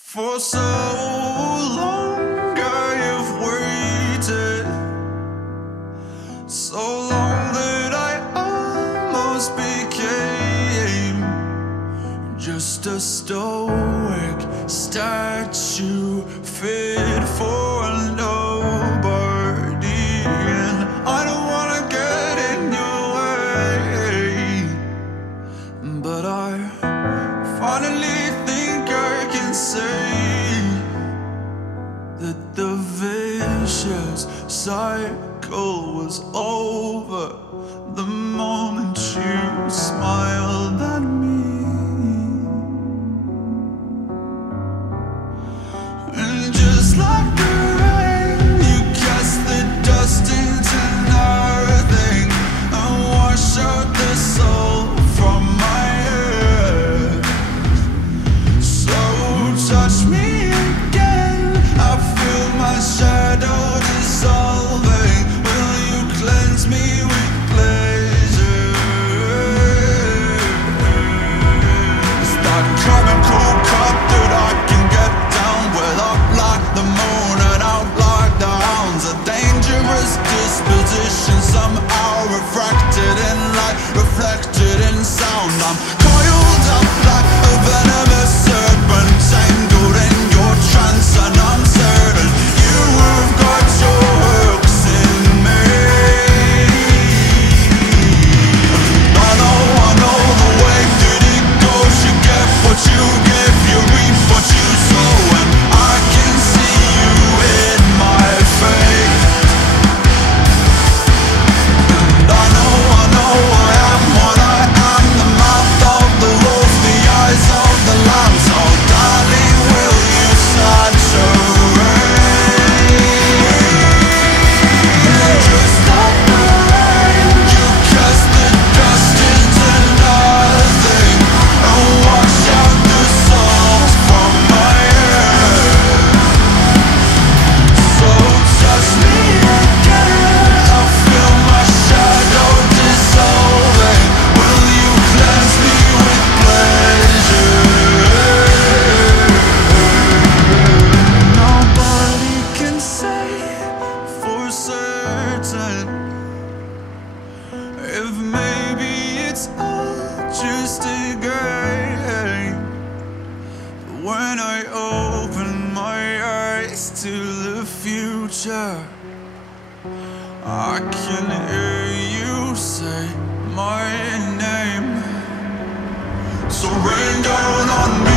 For so long I have waited, so long that I almost became just a stoic statue fit for nobody. And I don't wanna get in your way, but I finally think I can say that the vicious cycle was over the moment you smiled at me. And just like the rain, you cast the dust into nothing and wash out the soul from my head. So touch me again, I feel my shadow dissolving. Will you cleanse me with pleasure? Is that chemical cup that I can get down with, up like the moon and out like the hounds? A dangerous disposition, somehow refracted in light, reflected in sound. I'm coiled up like a venomous serpent, tangled in your trance, and I'm certain you have got your hooks in me. I know the way that it goes. You get what you give, you reap what you sow, and I can see you in my fate. And I know I am what I am, the mouth of the wolf, the eyes of the lamb. So darling, will you saturate? Just like the rain, you cast the dust into nothing and wash out the souls from my head. So touch me again, I feel my shadow dissolving. Will you cleanse me with pleasure? Nobody can say for certain if maybe it's all just a game. But when I open my eyes to the future, I can hear you say my name. So rain down on me.